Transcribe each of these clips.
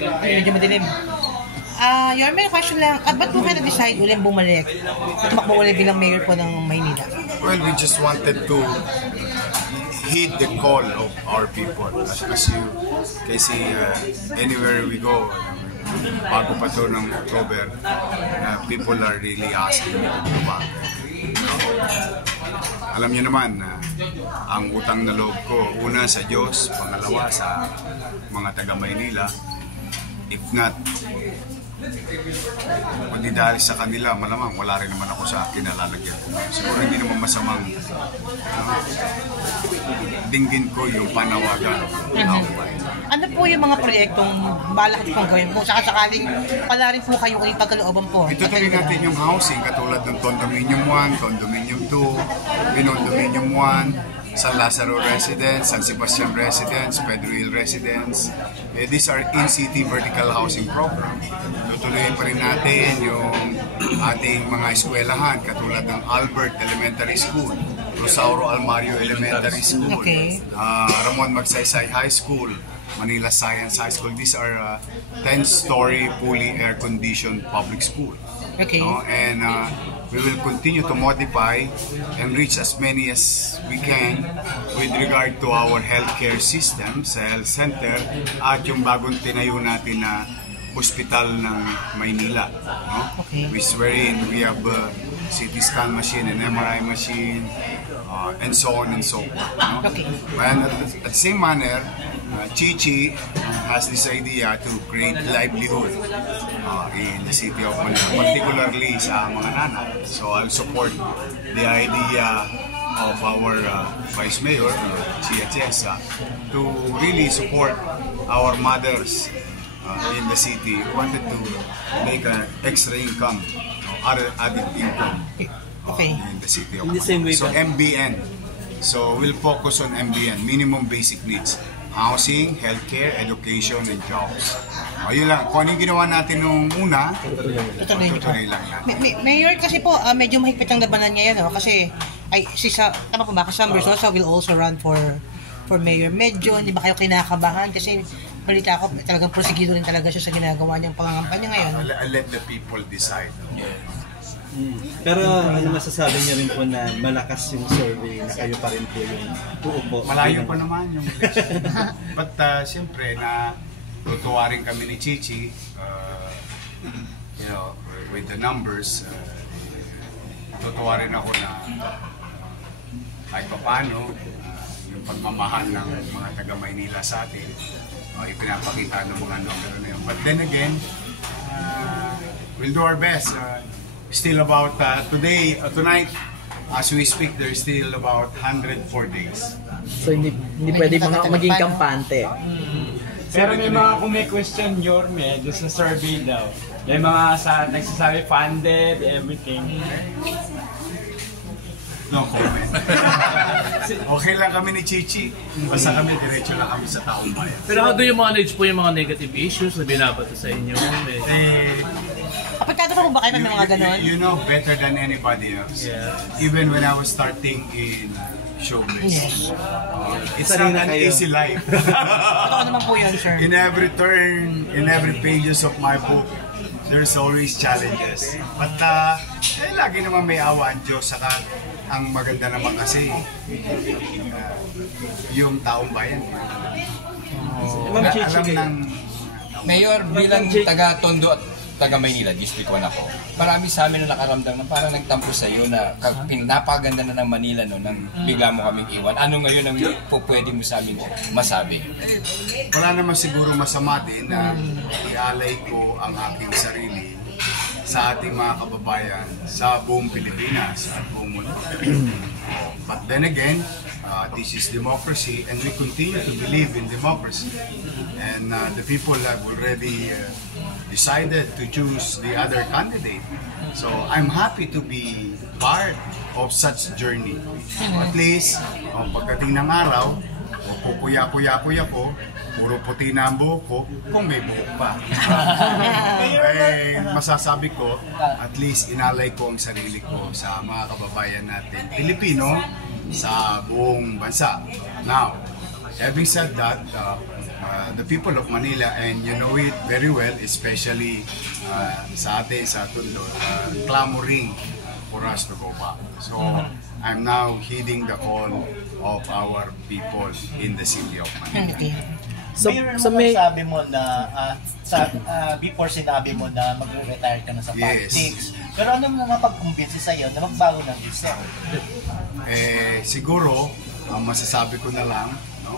Medyo madilim. May question lang. Ba't po kayo na-decide ulit bumalik? Tumakbo ulit bilang mayor po ng Maynila? Well, we just wanted to heed the call of our people. As you can see, anywhere we go, bago pa ito ng October, people are really asking me to go back. Alam niyo naman, ang utang na loob ko, una sa Diyos, pangalawa sa mga taga Maynila. If not, kundi dahil sa kanila, malamang wala rin naman ako sa kinalalagyan ko. Siguro hindi naman masamang dinggin ko yung panawagan. Ano po yung mga proyektong balak pong gawin? Kung sakasakaling pala rin po kayo ulit pagkalooban po. Itutuloy natin yung housing katulad ng Condominium 1, Condominium 2, Condominium 1, San Lazaro Residence, San Sebastian Residence, Pedro Hill Residence. These are in-city vertical housing program. Tutuloyin pa rin natin yung ating mga eskwelahan katulad ng Albert Elementary School, Rosauro Almario Elementary School, Ramon Magsaysay High School, Manila Science High School. These are 10-story fully air-conditioned public school. And we will continue to modify and reach as many as we can with regard to our healthcare system sa health center at yung bagong tinayo natin na hospital ng Maynila. Wherein we have a CT scan machine, an MRI machine, and so on and so forth. And at the same manner, Chichi has this idea to create livelihood in the city of Manila, particularly sa mga nanay. So I'll support the idea of our Vice Mayor, Chia Chiesa, to really support our mothers in the city who wanted to make an extra income, added income in the city of Manila. So MBN. So we'll focus on MBN, minimum basic needs. Housing, healthcare, education, and jobs. Yun lang. Kung ano yung ginawa natin nung una, tutuloy lang yan. Mayor, kasi po, medyo mahigpit ang labanan niya yan, kasi, tama po ba, Sam Bersosa will also run for mayor. Medyo, hindi ba kayo kinakabahan? Kasi, balita ko, talagang prosigido rin talaga siya sa ginagawa niyang pangangampanya ngayon. I'll let the people decide. Pero ano masasabi niyo rin po na malakas yung survey na kayo pa rin po yung uupo? Malayo pa naman yung but siyempre na tutuwa rin kami ni Chichi with the numbers. Tutuwa rin ako na kahit pa paano yung pagmamahal ng mga taga Maynila sa atin ipinapakita ng mga numero na yun. But then again, we'll do our best. Still about tonight, as we speak, there's still about 104 days. So hindi pwede maging kampante. Pero may mga kung may question, Yorme, doon sa survey daw. May mga nagsasabi funded, everything. No comment. Okay lang kami ni Chichi. Basta kami, diretso lang kami sa taong bayan. Pero how do you manage po yung mga negative issues na binabato sa inyo? Apektado pa po ba kayo ng mga ganon? You know better than anybody else. Even when I was starting in showbiz. It's not an easy life. Totoo naman po yun, sir. In every turn, in every pages of my book, there's always challenges. But lagi naman may awa ang Diyos. Saka ang maganda naman kasi yung taong bayan. Alam ng Mayor, bilang taga-Tondo at taga-Maynila, District 1 ako, marami sa amin na nakaramdam na parang nagtampo sa iyo na napakaganda na ng Manila no, nang bigla mo kaming iwan. Ano ngayon ang pwede mo sa amin masabi? Wala naman siguro masama din na ialay ko ang aking sarili sa ating mga kababayan sa buong Pilipinas at buong mundo. But then again, this is democracy and we continue to believe in democracy. And the people have already decided to choose the other candidate. So I'm happy to be part of such journey. At least, pagdating ng araw, kukuya-kuya ko, puro puti na ang buhok ko, kung may buhok pa. Masasabi ko, at least inalay ko ang sarili ko sa mga kababayan natin Pilipino sa buong bansa. Now, having said that, the people of Manila, and you know it very well, especially sa atin, sa Tondo, clamoring for us to go back. So, I'm now heeding the call of our people in the city of Manila. Okay. So, Mayor, so naman may, sabi mo na before sinabi mo na magre-retire ka na sa Yes. politics. Pero ano mo nga pag-convince sa'yo na magbago ng isip? Siguro, ang masasabi ko na lang, no,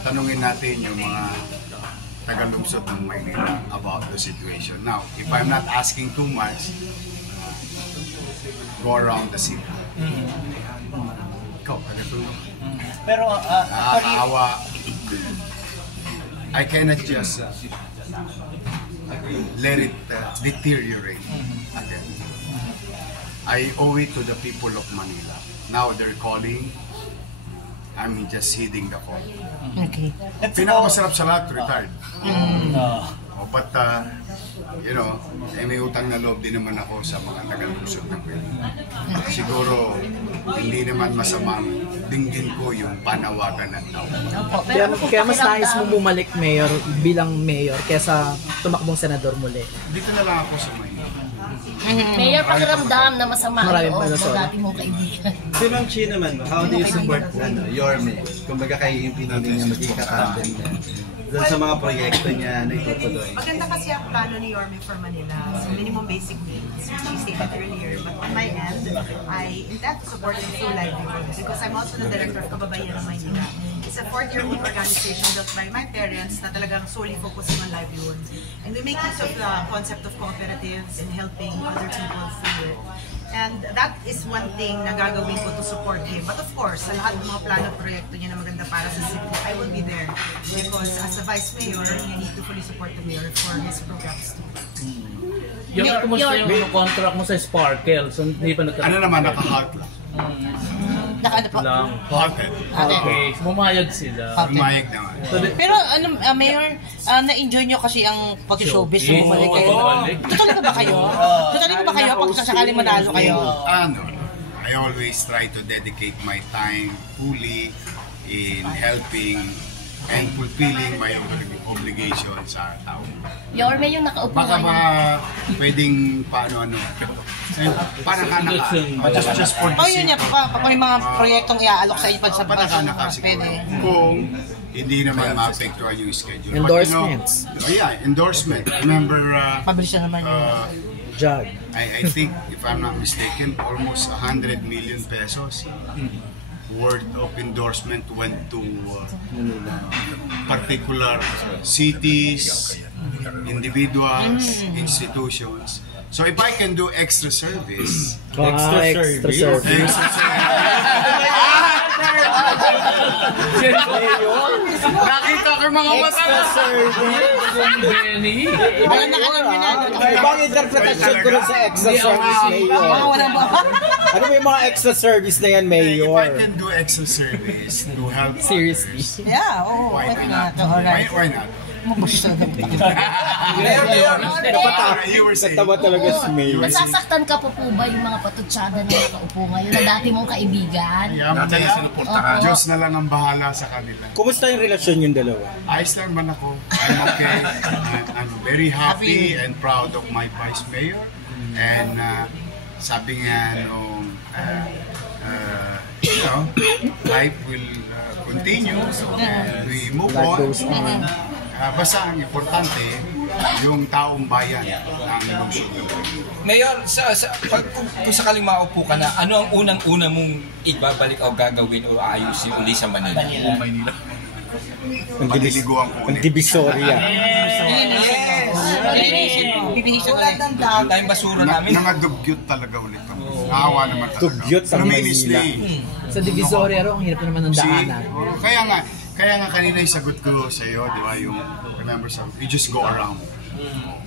tanungin natin yung mga tagalungsod ng Maynila about the situation. Now, if I'm not asking too much, go around the city. Ikaw, tagatulong. Pero, Nakakaawa. I cannot just let it deteriorate again. I owe it to the people of Manila. Now they're calling. I'm just heeding the call. Okay. Pinakamasarap sa lahat, retired. But, you know, may utang na loob din naman ako sa mga tagalungsod ng Pilipinas. Siguro, hindi naman masamang dinggin ko yung panawagan ng tao. kaya mas nais mo bumalik mayor bilang mayor kesa tumakbong senador muli. Dito na lang ako sa Maynila. Mayor, pakiramdam na masama ang Maraming loob pala, ng sorry. dati mong kaibigan. Si Ma'am Chi naman, how do you support Yorme? Kung baga kayo yung pinili niya maging katandem niya doon sa mga proyekto niya na itutuloy. Maganda kasi ang plano ni Yorme for Manila. So minimum basic needs, which she stated earlier. But on my end, I intend to support him through livelihoods because I'm also the director of Kababayan ng Maynila. It's a 4-year-old organization built by my parents na talagang solely focusing on livelihoods. And we make use of the concept of cooperatives and helping other people through it. And that is one thing na gagawin ko to support him. But of course, sa lahat ng mga plano at proyekto niya na maganda para sa city, I will be there. Because as a vice mayor, you need to fully support the mayor for his programs too. Yung kumusta yung contract mo sa Sparkle? So, hindi pa nagkataon? Ano naman, naka-halt lang. Nakaano po? Lang. Halted. Okay, pumayag sila. Umayag naman. Pero ano, Mayor, na-enjoy nyo kasi ang pag-showbiz Showbiz. nung bumalik kayo. Bumalik. Tutuloy ba kayo? Tutuloy ba kayo pag sakaling manalo kayo? Ano, I always try to dedicate my time fully in helping and fulfilling my obligation sa tao. Yorme yung nakaupo Baka ngayon. ba pwedeng paano-ano? Para ka naka. Just for the Oh, yun sake yan. Pa may mga proyektong iaalok sa inyo sa para ka naka siguro. pwede. Kung hindi naman maapektuhan yung schedule. Endorsements. But, you know, yeah, endorsement. Remember, Pabilis na naman yun. Jug. I think, if I'm not mistaken, almost 100 million pesos worth of endorsement went to particular cities, individuals, institutions. So if I can do extra service, Extra service. nakita ko mga mata. Benny. Alam na alam nyo na. Ibang interpretasyon ko rin sa extra service, Mayor. Walang ba? Ano ba yung mga extra service na yan, If I Mayor? can do extra service to help Seriously. others, Yeah, oo. why Pwede not? na. Alright. Why not? Mabusis talaga. You were saying. Natawa talaga si Mayor. Nasasaktan ka po ba yung mga patutsada na nakaupo ngayon na dati mong kaibigan? Diyos na lang ang bahala sa kanila. Kumusta yung relasyon yung dalawa? Ayos lang man ako. I'm okay. I'm very happy and proud of my vice mayor. And sabi nga nung, you know, life will continue and we move on. Basta ang importante, yung taong bayan ang lungsod. Mayor, kung sakaling maupo ka na, ano ang unang-una mong ibabalik o gagawin o ayusin uli sa Manila? Paliliguan ko Ang ulit. Divisoria. Bibihisan ko lang. Tayong basura namin. Nangadugyot talaga ulit ako. Naawa naman talaga. Dugyot sa Luminis Manila. na eh. Sa Divisoria ro, ang hirap naman ng daanan. Kaya nga kanina yung sagot ko sa iyo, di ba, yung remember you just go around.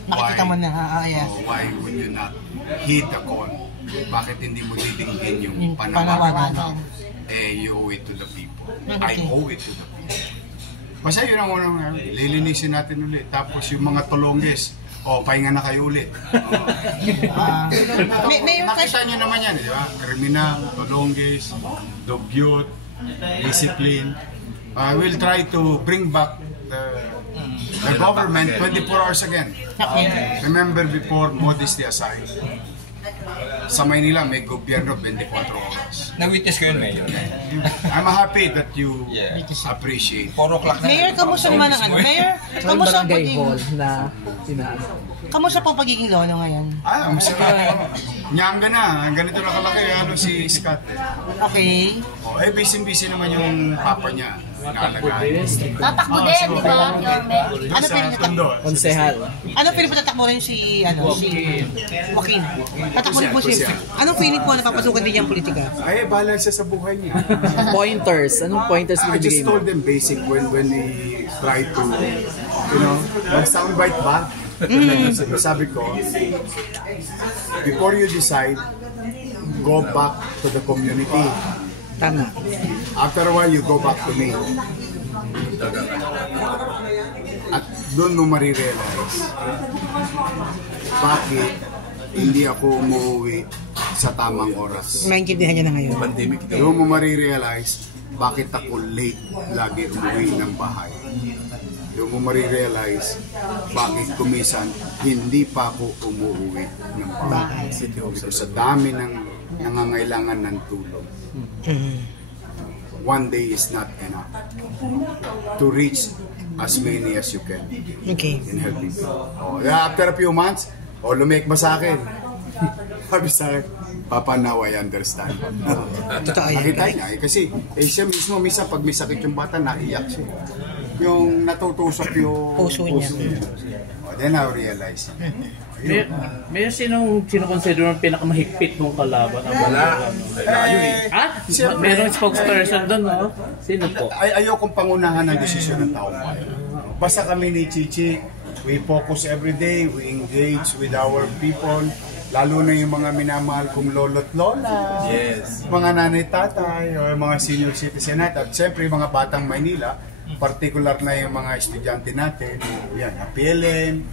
Nakikita mo na. Yeah. Why would you not heed the call? Bakit hindi mo didinggin yung Yung panawagan? panawagan. You owe it to the people. Okay. I owe it to the people. Basta yun ang unang lilinisin natin ulit. Tapos yung mga tulongges, pahinga na kayo ulit. Nakita nyo naman yan, di ba? Kriminal, tulongges, dugyot, discipline. We'll try to bring back the The government, 24 hours again. Remember before, modesty aside, sa Maynila may gobyerno 24 oras. Na-witness ko yun, Mayor. I'm happy that you appreciate. 4 o'clock na. Mayor, kamusta naman ang ano? Mayor, kamusta ang barangay pagiging... hall na tinaano. Kamusta po pagiging lolo ngayon? Masarap. Nyanga na, ganito na kalaki si Scott. Okay. Busy-busy naman yung papa niya. Nalagay. Tatakbo din, di ba, Yorme? Ano pinatatakbo? Konsehal. Ano pinatatakbo rin si Joaquin? Tatakbo rin po siya. Anong feeling po na papasukan din niyang politika? Bahala siya sa buhay niya. Pointers. Anong pointers I binibigay just mo? told them basic when he tried to, mag-soundbite ba? Sabi ko, before you decide, go back to the community. Tama. After a while, you go back to me. At doon mo marirealize bakit hindi ako umuwi sa tamang oras. Maintindihan niya na ngayon. Doon mo marirealize bakit ako late lagi umuwi ng bahay. Doon mo marirealize bakit kumisan hindi pa ako umuwi ng bahay. Because sa dami ng nangangailangan ng tulong. One day is not enough to reach as many as you can in helping people. After a few months, lumake ba sa akin? Sabi sa akin, Papa, now I understand. Nakita niya kasi siya mismo, minsan pag may sakit yung bata, naiyak siya. Yung natutusok yung puso niya. Then I realized. May sinong consider ang pinakamahigpit mong kalaban? Wala. Merong spokesperson doon, no? Sino po? Ayokong pangunahan ng desisyon ng taong bayan. Basta kami ni Chichi, we focus every day, we engage with our people, lalo na yung mga minamahal kong lolo't lola, mga nanay-tatay, o mga senior citizen natin, at siyempre yung mga batang Maynila, particular na yung mga estudyante natin, yan, PLM,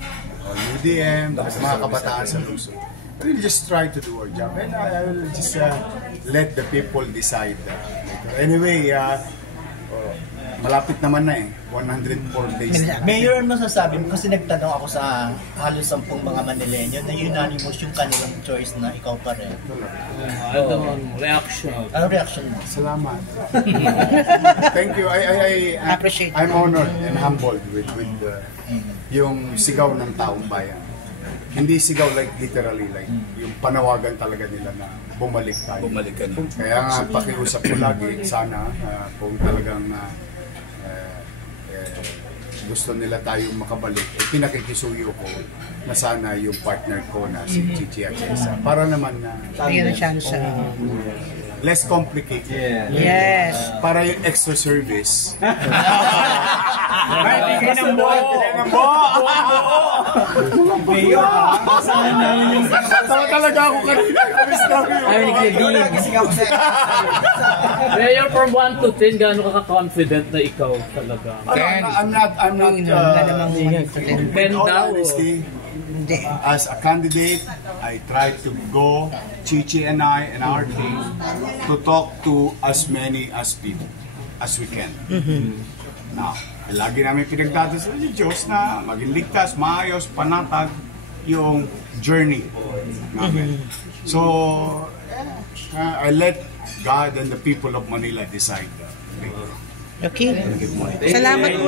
UDM, mga kabataan sa Luzon. We'll just try to do our job and I will just let the people decide. Anyway, malapit naman na 104 days. Mayor, ano masasabi mo? Kasi nagtanong ako sa halos 10 mga Manileño na unanimous yung kanilang choice na ikaw pa rin. Reaction. Ano reaction mo? Salamat. Thank you. I appreciate. I'm honored and humbled with yung sigaw ng taong bayan. Hindi sigaw like literally like yung panawagan talaga nila na bumalik tayo. Kaya nga pakiusap ko lagi sana kung talagang gusto nila tayong makabalik, pinakikisuyo ko na sana yung partner ko na si Chichi Atienza para naman na bigyan ng chance. less complicated. Yes. Para yung extra service. Ay, bigay ng buo! Mayor, saan namin yung... Tawa talaga ako kanina. Mayor, from 1 to 10, gaano ka confident na ikaw talaga? I'm not 10 daw. As a candidate, I try to go, Chichi and I and our team, to talk to as many as people as we can. Now, lagi namin pinagdadasal sa Diyos na maging ligtas, maayos, panatag yung journey namin. So, I let God and the people of Manila decide. Okay. Salamat.